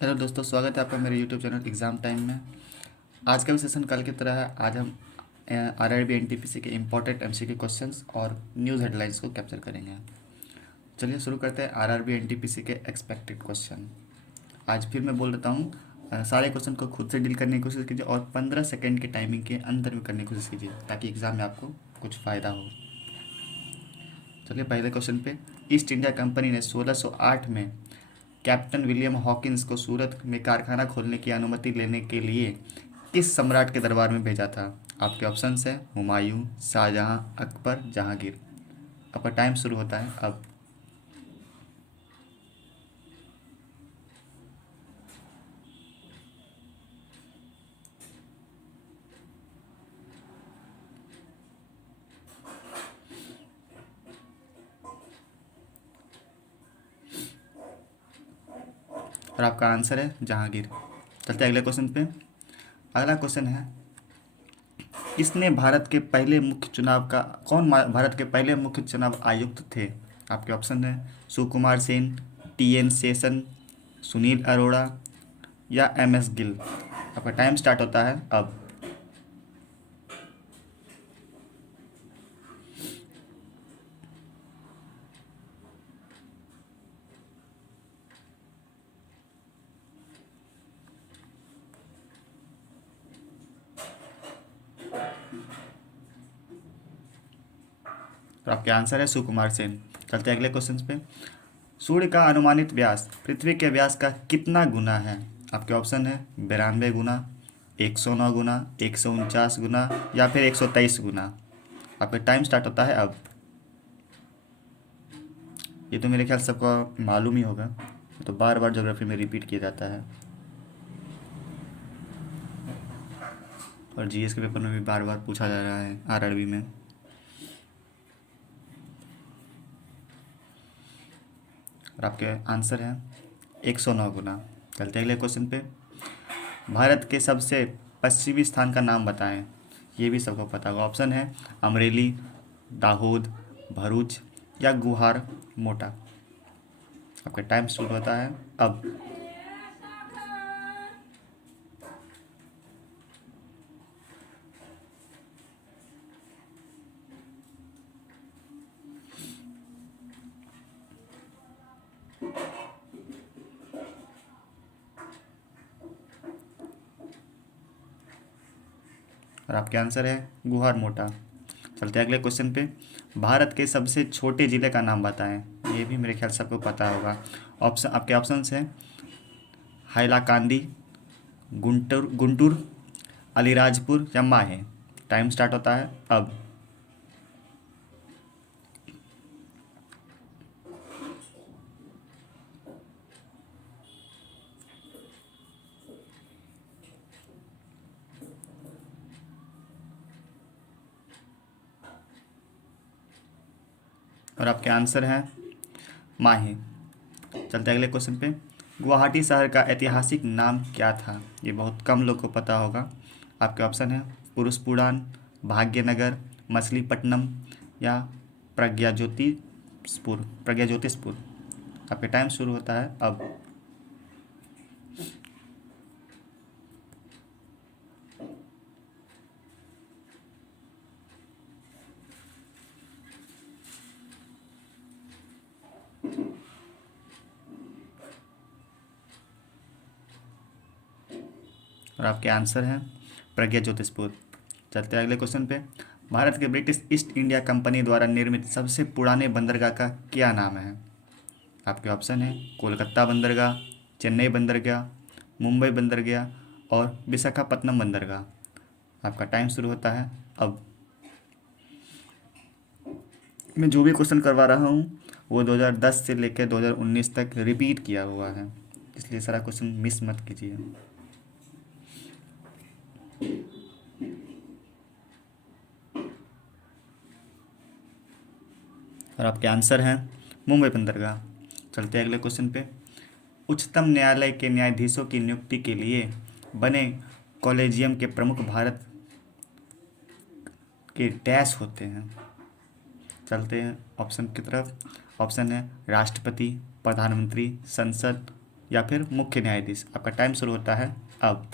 Hello दोस्तों, स्वागत है आपका मेरे यूट्यूब चैनल एग्ज़ाम टाइम में। आज का भी सेशन कल की तरह है। आज हम आरआरबी एनटीपीसी के इम्पोर्टेंट एमसीक्यू क्वेश्चंस और न्यूज़ हेडलाइंस को कैप्चर करेंगे। चलिए शुरू करते हैं आरआरबी एनटीपीसी के एक्सपेक्टेड क्वेश्चन। आज फिर मैं बोल देता हूँ, सारे क्वेश्चन को खुद से डील करने की कोशिश कीजिए और 15 सेकेंड के टाइमिंग के अंदर में करने की कोशिश कीजिए ताकि एग्ज़ाम में आपको कुछ फ़ायदा हो। चलिए पहले क्वेश्चन पे। ईस्ट इंडिया कंपनी ने 1608 में कैप्टन विलियम हॉकिंस को सूरत में कारखाना खोलने की अनुमति लेने के लिए किस सम्राट के दरबार में भेजा था? आपके ऑप्शंस हैं हुमायूं, शाहजहां, अकबर, जहांगीर। आपका टाइम शुरू होता है अब। और आपका आंसर है जहांगीर। चलते हैं अगले क्वेश्चन पे। अगला क्वेश्चन है, किसने भारत के पहले मुख्य चुनाव का कौन भारत के पहले मुख्य चुनाव आयुक्त थे? आपके ऑप्शन है सुकुमार सेन, टीएन शेषन, सुनील अरोड़ा या एमएस गिल। आपका टाइम स्टार्ट होता है अब। तो आपके आंसर है सुकुमार सेन। चलते हैं अगले क्वेश्चन पे। सूर्य का अनुमानित व्यास पृथ्वी के व्यास का कितना गुना है? आपके ऑप्शन है 92 गुना, 109 गुना, 149 गुना या फिर 123 गुना। आपका टाइम स्टार्ट होता है अब। ये तो मेरे ख्याल से सबको मालूम ही होगा, तो बार बार ज्योग्राफी में रिपीट किया जाता है और जीएस के पेपर में भी बार बार पूछा जा रहा है आरआरबी में। और आपके आंसर है 109 गुना। चलते हैं अगले क्वेश्चन पे। भारत के सबसे पश्चिमी स्थान का नाम बताएं। ये भी सबको पता होगा। ऑप्शन है अमरेली, दाहोद, भरूच या गुहार मोटा। आपका टाइम शुरू होता है अब। और आपके आंसर है गुहार मोटा। चलते हैं अगले क्वेश्चन पे। भारत के सबसे छोटे जिले का नाम बताएं। ये भी मेरे ख्याल से सबको पता होगा। ऑप्शन आपके ऑप्शंस हैं हाइलाकांदी, गुंटूर गुंटूर, अलीराजपुर या माहे। टाइम स्टार्ट होता है अब। और आपके आंसर हैं माहे। चलते हैं अगले क्वेश्चन पे। गुवाहाटी शहर का ऐतिहासिक नाम क्या था? ये बहुत कम लोग को पता होगा। आपके ऑप्शन है पुरुषपुराण, भाग्यनगर, मछलीपट्टनम या प्रज्ञा ज्योतिषपुर। आपके टाइम शुरू होता है अब। और आपके आंसर हैं प्रज्ञा ज्योतिषपुर। चलते हैं अगले क्वेश्चन पे। भारत के ब्रिटिश ईस्ट इंडिया कंपनी द्वारा निर्मित सबसे पुराने बंदरगाह का क्या नाम है? आपके ऑप्शन है कोलकाता बंदरगाह, चेन्नई बंदरगाह, मुंबई बंदरगाह और विशाखापत्तनम बंदरगाह। आपका टाइम शुरू होता है अब। मैं जो भी क्वेश्चन करवा रहा हूँ वो 2010 से लेकर 2019 तक रिपीट किया हुआ है, इसलिए सारा क्वेश्चन मिस मत कीजिए। और आपके आंसर हैं मुंबई बंदरगाह। चलते हैं अगले क्वेश्चन पे। उच्चतम न्यायालय के न्यायाधीशों की नियुक्ति के लिए बने कॉलेजियम के प्रमुख भारत के डैश होते हैं। चलते हैं ऑप्शन की तरफ। ऑप्शन है राष्ट्रपति, प्रधानमंत्री, संसद या फिर मुख्य न्यायाधीश। आपका टाइम शुरू होता है अब।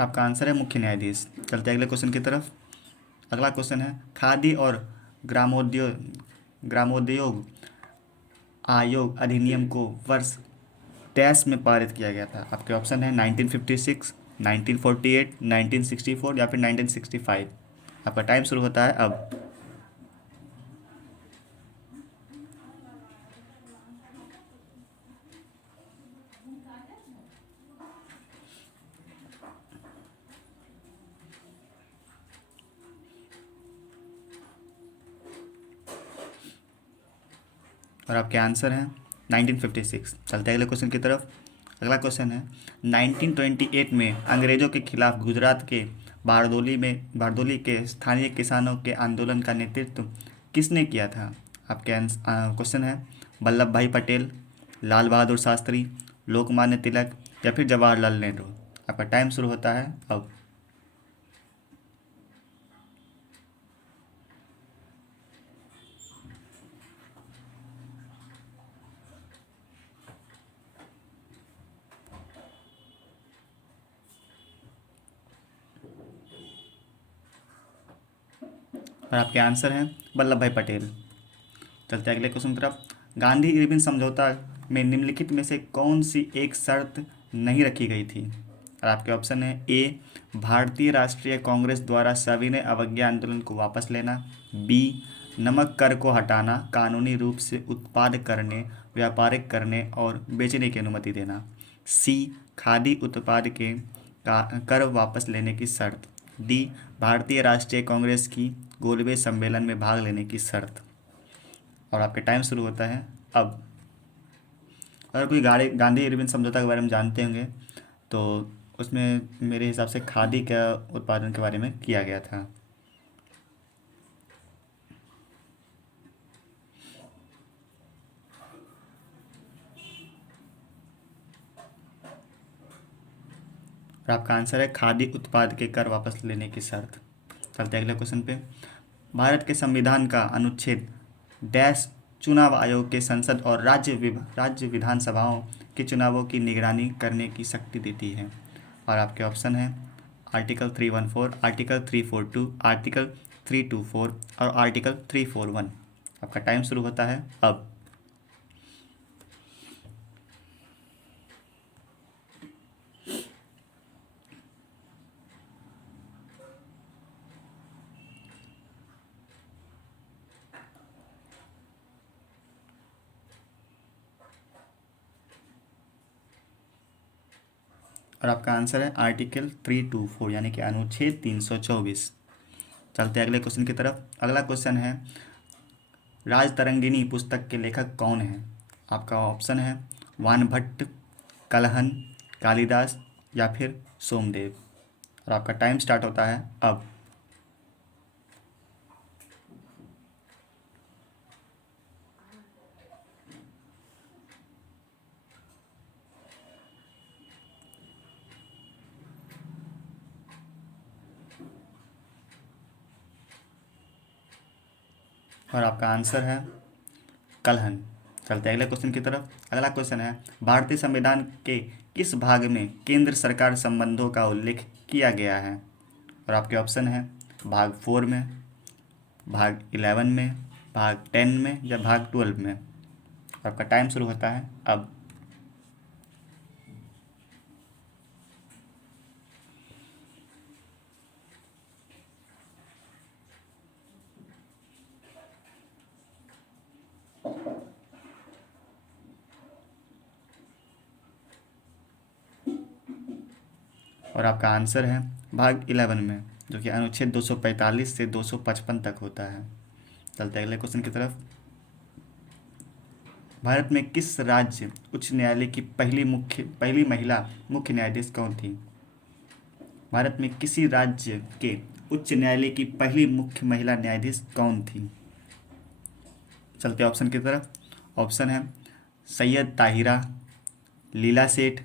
आपका आंसर है मुख्य न्यायाधीश। चलते हैं अगले क्वेश्चन की तरफ। अगला क्वेश्चन है खादी और ग्रामोद्योग आयोग अधिनियम को वर्ष डैश में पारित किया गया था। आपके ऑप्शन है 1956, 1948, 1964 या फिर 1965। आपका टाइम शुरू होता है अब। और आपके आंसर हैं 1956। चलते हैं अगले क्वेश्चन की तरफ। अगला क्वेश्चन है 1928 में अंग्रेजों के खिलाफ गुजरात के बारदोली के स्थानीय किसानों के आंदोलन का नेतृत्व किसने किया था। आपके क्वेश्चन है वल्लभ भाई पटेल, लाल बहादुर शास्त्री, लोकमान्य तिलक या फिर जवाहरलाल नेहरू। आपका टाइम शुरू होता है अब। और आपके आंसर हैं वल्लभ भाई पटेल। चलते हैं अगले क्वेश्चन की तरफ। गांधी इरविन समझौता में निम्नलिखित में से कौन सी एक शर्त नहीं रखी गई थी। और आपके ऑप्शन है ए भारतीय राष्ट्रीय कांग्रेस द्वारा सविनय अवज्ञा आंदोलन को वापस लेना, बी नमक कर को हटाना, कानूनी रूप से उत्पाद करने, व्यापारिक करने और बेचने की अनुमति देना, सी खादी उत्पाद के कर वापस लेने की शर्त, डी भारतीय राष्ट्रीय कांग्रेस की गोलबे सम्मेलन में भाग लेने की शर्त। और आपके टाइम शुरू होता है अब। अगर कोई गांधी इरविन समझौता के बारे में जानते होंगे तो उसमें मेरे हिसाब से खादी का उत्पादन के बारे में किया गया था। और आपका आंसर है खादी उत्पाद के कर वापस लेने की शर्त। चलते हैं अगले क्वेश्चन पे। भारत के संविधान का अनुच्छेद डैश चुनाव आयोग के संसद और राज्य विधानसभाओं के चुनावों की निगरानी करने की शक्ति देती है। और आपके ऑप्शन है आर्टिकल 314, आर्टिकल 342, आर्टिकल 324 और आर्टिकल 341। आपका टाइम शुरू होता है अब। और आपका आंसर है आर्टिकल 324 यानी कि अनुच्छेद 324। चलते हैं अगले क्वेश्चन की तरफ। अगला क्वेश्चन है राजतरंगिणी पुस्तक के लेखक कौन है। आपका ऑप्शन है वानभट्ट, कलहन, कालिदास या फिर सोमदेव। और आपका टाइम स्टार्ट होता है अब। और आपका आंसर है कलहन। चलते हैं अगले क्वेश्चन की तरफ। अगला क्वेश्चन है भारतीय संविधान के किस भाग में केंद्र सरकार संबंधों का उल्लेख किया गया है। और आपके ऑप्शन है भाग 4 में, भाग 11 में, भाग 10 में या भाग 12 में। आपका टाइम शुरू होता है अब। और आपका आंसर है भाग 11 में, जो कि अनुच्छेद 245 से 255 तक होता है। चलते हैं अगले क्वेश्चन की तरफ। भारत में किस राज्य उच्च न्यायालय की पहली महिला मुख्य न्यायाधीश कौन थी। भारत में किसी राज्य के उच्च न्यायालय की पहली मुख्य महिला न्यायाधीश कौन थी। चलते हैं ऑप्शन की तरफ। ऑप्शन है सैयद ताहिरा, लीला सेठ,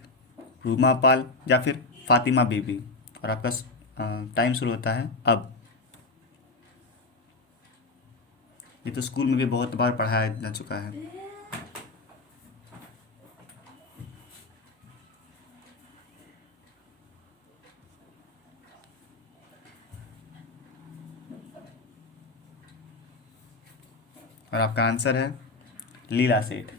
रूमा पाल या फिर फातिमा बीबी। और आपका टाइम शुरू होता है अब। ये तो स्कूल में भी बहुत बार पढ़ाया जा चुका है। और आपका आंसर है लीला सेठ।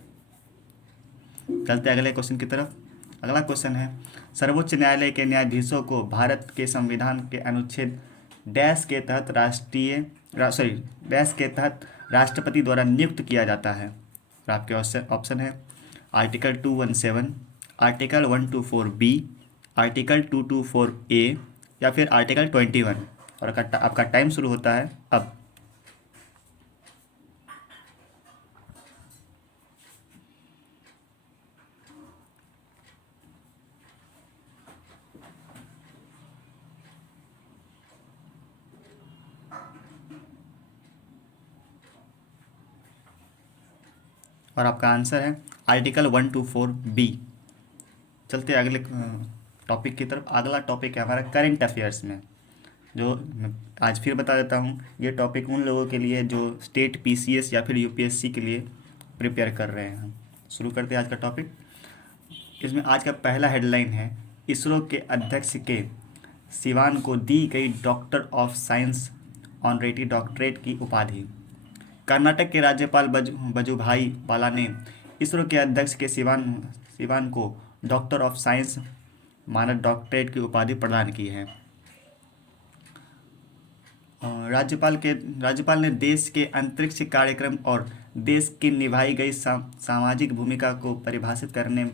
चलते हैं अगले क्वेश्चन की तरफ। अगला क्वेश्चन है सर्वोच्च न्यायालय के न्यायाधीशों को भारत के संविधान के अनुच्छेद डैश के तहत डैश के तहत राष्ट्रपति द्वारा नियुक्त किया जाता है। और आपके ऑप्शन है आर्टिकल 217, आर्टिकल 124 बी, आर्टिकल 224 ए या फिर आर्टिकल 21। और आपका टाइम शुरू होता है अब। और आपका आंसर है आर्टिकल 124 बी। चलते हैं अगले टॉपिक की तरफ। अगला टॉपिक है हमारा करंट अफेयर्स में, जो मैं आज फिर बता देता हूँ। ये टॉपिक उन लोगों के लिए जो स्टेट पीसीएस या फिर यूपीएससी के लिए प्रिपेयर कर रहे हैं। शुरू करते हैं आज का टॉपिक। इसमें आज का पहला हेडलाइन है इसरो के अध्यक्ष के सिवान को दी गई doctor of science honorary doctorate की उपाधि। कर्नाटक के राज्यपाल वजुभाई वाला ने इसरो के अध्यक्ष के सिवान को डॉक्टर ऑफ साइंस मानद डॉक्टरेट की उपाधि प्रदान की है। राज्यपाल ने देश के अंतरिक्ष कार्यक्रम और देश की निभाई गई सामाजिक भूमिका को परिभाषित करने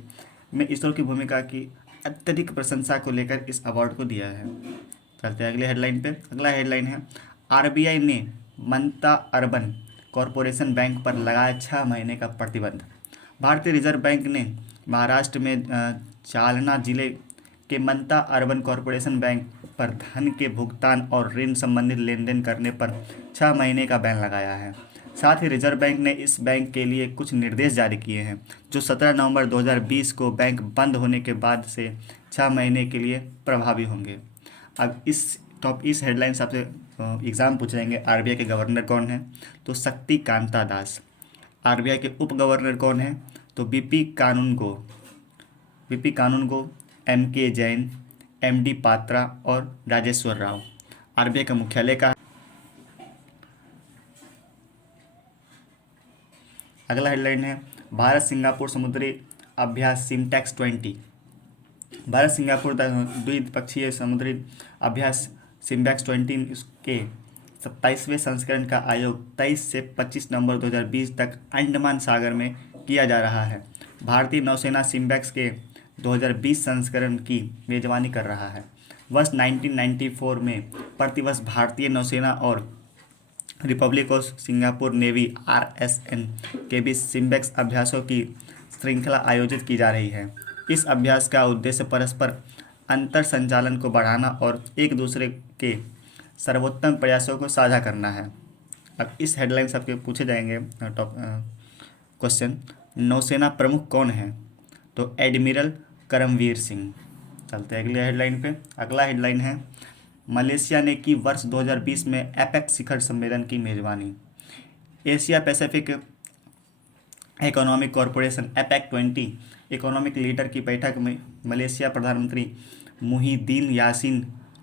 में इसरो की भूमिका की अत्यधिक प्रशंसा को लेकर इस अवार्ड को दिया है। चलते हैं अगले हेडलाइन पे। अगला हेडलाइन है आरबीआई ने मनता अर्बन कॉरपोरेशन बैंक पर लगाया 6 महीने का प्रतिबंध। भारतीय रिजर्व बैंक ने महाराष्ट्र में जालना जिले के मनता अर्बन कॉरपोरेशन बैंक पर धन के भुगतान और ऋण संबंधित लेन देन करने पर 6 महीने का बैन लगाया है। साथ ही रिजर्व बैंक ने इस बैंक के लिए कुछ निर्देश जारी किए हैं जो 17 नवंबर 2020 को बैंक बंद होने के बाद से 6 महीने के लिए प्रभावी होंगे। अब इस हेडलाइन से आपसे एग्ज़ाम पूछेंगे आरबीआई के गवर्नर कौन है, तो शक्ति कांता दास। आरबीआई के उप गवर्नर कौन है, तो बीपी कानूनगो, एमके जैन, एमडी पात्रा और राजेश्वर राव। आरबीआई का मुख्यालय कहाँ। अगला हेडलाइन है भारत सिंगापुर समुद्री अभ्यास सिमटेक्स 20। भारत सिंगापुर द्विपक्षीय समुद्री अभ्यास सिम्बैक्स 20 के 27वें संस्करण का आयोग 23 से 25 नवंबर 2020 तक अंडमान सागर में किया जा रहा है। भारतीय नौसेना सिम्बैक्स के 2020 संस्करण की मेजबानी कर रहा है। वर्ष 1994 में प्रतिवर्ष भारतीय नौसेना और Republic of Singapore navy RSN के बीच सिम्बैक्स अभ्यासों की श्रृंखला आयोजित की जा रही है। इस अभ्यास का उद्देश्य परस्पर अंतर संचालन को बढ़ाना और एक दूसरे के सर्वोत्तम प्रयासों को साझा करना है। अब इस हेडलाइन से आपके पूछे जाएंगे क्वेश्चन, नौसेना प्रमुख कौन है, तो एडमिरल करमवीर सिंह। चलते हैं अगले हेडलाइन पे। अगला हेडलाइन है मलेशिया ने की वर्ष 2020 में एपेक शिखर सम्मेलन की मेजबानी। Asia Pacific economic corporation APEC 20 economic leader की बैठक में मलेशिया प्रधानमंत्री मुहिद्दीन यासीन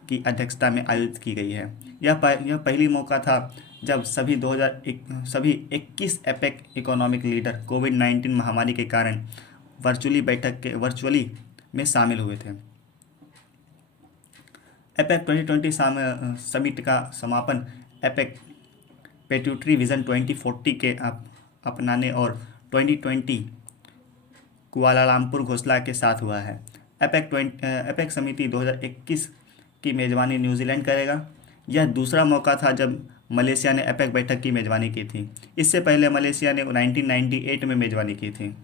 की अध्यक्षता में आयोजित की गई है। यह पहली मौका था जब सभी 21 एपेक इकोनॉमिक लीडर कोविड-19 महामारी के कारण वर्चुअली में शामिल हुए थे। एपेक 2020 समिट का समापन एपेक पेट्यूटरी विजन 2040 के अपनाने और 2020 कुआलालंपुर घोषणा के साथ हुआ है। एपेक समिति 2021 की मेज़बानी न्यूजीलैंड करेगा। यह दूसरा मौका था जब मलेशिया ने एपेक बैठक की मेज़बानी की थी। इससे पहले मलेशिया ने 1998 में मेज़बानी की थी।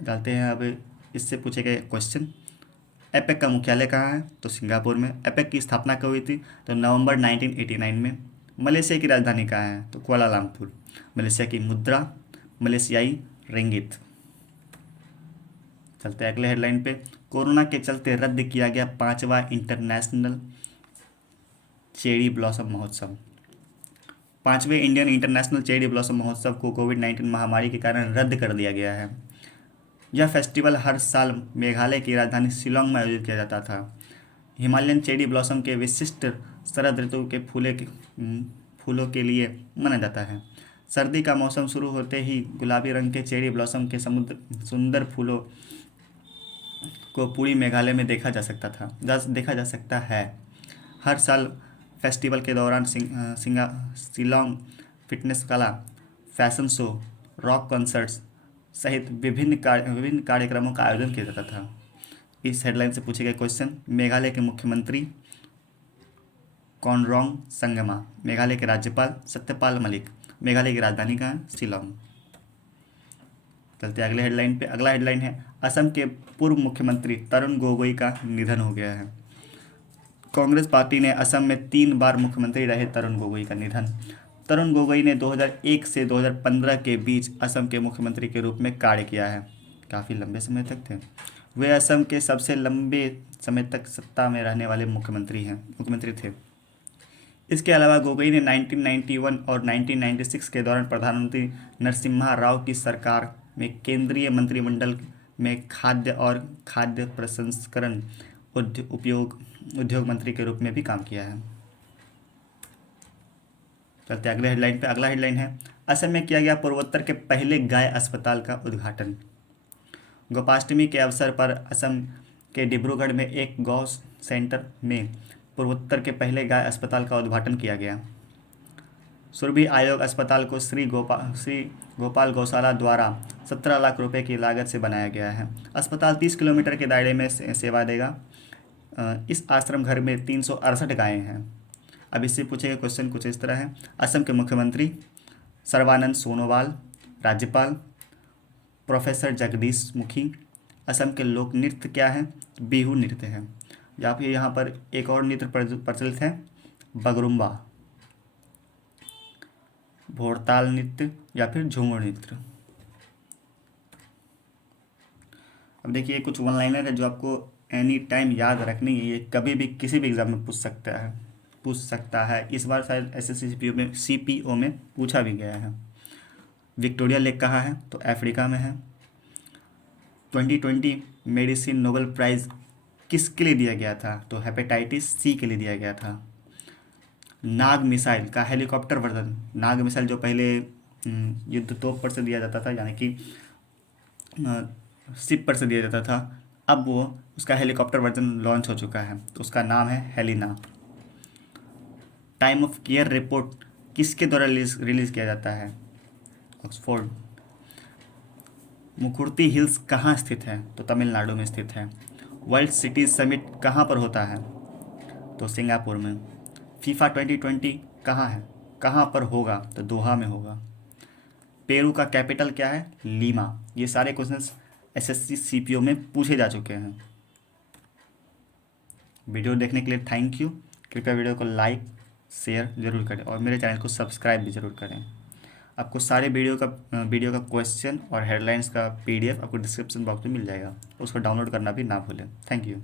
डालते हैं अब इससे पूछे गए क्वेश्चन। एपेक का मुख्यालय कहाँ है, तो सिंगापुर में। एपेक की स्थापना कब हुई थी, तो नवंबर 1989 में। मलेशिया की राजधानी कहाँ है? तो कुआलालंपुर। मलेशिया की मुद्रा मलेशियाई रिंगित। चलते हैं अगले हेडलाइन पे। कोरोना के चलते रद्द किया गया 5वां इंटरनेशनल चेरी ब्लॉसम महोत्सव। 5वें इंडियन इंटरनेशनल चेरी ब्लॉसम महोत्सव को कोविड-19 महामारी के कारण रद्द कर दिया गया है। यह फेस्टिवल हर साल मेघालय की राजधानी शिलोंग में आयोजित किया जाता था। हिमालयन चेरी ब्लॉसम के विशिष्ट शरद ऋतु के फूलों के लिए माना जाता है। सर्दी का मौसम शुरू होते ही गुलाबी रंग के चेरी ब्लॉसम के सुंदर फूलों को पूरी मेघालय में देखा जा सकता है। हर साल फेस्टिवल के दौरान शिलोंग फिटनेस कला, फैशन शो, रॉक कॉन्सर्ट्स सहित विभिन्न कार्यक्रमों का आयोजन किया जाता था। इस हेडलाइन से पूछे गए क्वेश्चन। मेघालय के मुख्यमंत्री कोनराड संगमा। मेघालय के राज्यपाल सत्यपाल मलिक। मेघालय की राजधानी कहाँ है? शिलोंग। चलते अगले हेडलाइन पे। अगला हेडलाइन है असम के पूर्व मुख्यमंत्री तरुण गोगोई का निधन हो गया है। कांग्रेस पार्टी ने असम में 3 बार मुख्यमंत्री रहे तरुण गोगोई का निधन। तरुण गोगोई ने 2001 से 2015 के बीच असम के मुख्यमंत्री के रूप में कार्य किया है। काफ़ी लंबे समय तक थे। वे असम के सबसे लंबे समय तक सत्ता में रहने वाले मुख्यमंत्री थे। इसके अलावा गोगोई ने 1991 और 1996 के दौरान प्रधानमंत्री नरसिम्हा राव की सरकार में केंद्रीय मंत्रिमंडल में खाद्य और खाद्य प्रसंस्करण उद्योग मंत्री के रूप में भी काम किया है। चलते अगले हेडलाइन पे। अगला हेडलाइन है असम में किया गया पूर्वोत्तर के पहले गाय अस्पताल का उद्घाटन। गोपाष्टमी के अवसर पर असम के डिब्रूगढ़ में एक गौ सेंटर में पूर्वोत्तर के पहले गाय अस्पताल का उद्घाटन किया गया। सुरभि आयोग अस्पताल को श्री गोपाल गौशाला द्वारा 17 लाख रुपए की लागत से बनाया गया है। अस्पताल 30 किलोमीटर के दायरे में सेवा देगा। इस आश्रम घर में 368 गायें हैं। अब इससे पूछे गए क्वेश्चन कुछ इस तरह है। असम के मुख्यमंत्री सर्बानंद सोनोवाल। राज्यपाल प्रोफेसर जगदीश मुखी। असम के लोक नृत्य क्या है? बिहू नृत्य है। या फिर यहाँ पर एक और नृत्य प्रचलित है, बगरुम्बा, भोरताल नृत्य या फिर झूमर नृत्य। अब देखिए कुछ वन लाइनर है जो आपको एनी टाइम याद रखनी है। ये कभी भी किसी भी एग्जाम में पूछ सकता है। इस बार शायद एसएससी सीपीओ में पूछा भी गया है। विक्टोरिया लेक कहाँ है? तो अफ्रीका में है। 2020 मेडिसिन नोबेल प्राइज़ किसके लिए दिया गया था? तो हेपेटाइटिस सी के लिए दिया गया था। नाग मिसाइल का हेलीकॉप्टर वर्जन। नाग मिसाइल जो पहले युद्ध तोप पर से दिया जाता था, यानी कि शिप पर से दिया जाता था, अब वो उसका हेलीकॉप्टर वर्जन लॉन्च हो चुका है। तो उसका नाम है Helena. Time of care report किसके द्वारा रिलीज़ किया जाता है? ऑक्सफोर्ड। मुकुर्ती हिल्स कहाँ स्थित है? तो तमिलनाडु में स्थित है। वर्ल्ड सिटीज समिट कहाँ पर होता है? तो सिंगापुर में। फीफा 2020 कहाँ है, कहाँ पर होगा? तो दोहा में होगा। पेरू का कैपिटल क्या है? लीमा। ये सारे क्वेश्चंस एसएससी सीपीओ में पूछे जा चुके हैं। वीडियो देखने के लिए थैंक यू। कृपया वीडियो को लाइक शेयर जरूर करें और मेरे चैनल को सब्सक्राइब भी जरूर करें। आपको सारे वीडियो का क्वेश्चन और हेडलाइंस का पीडीएफ आपको डिस्क्रिप्शन बॉक्स में मिल जाएगा। उसको डाउनलोड करना भी ना भूलें। Thank you.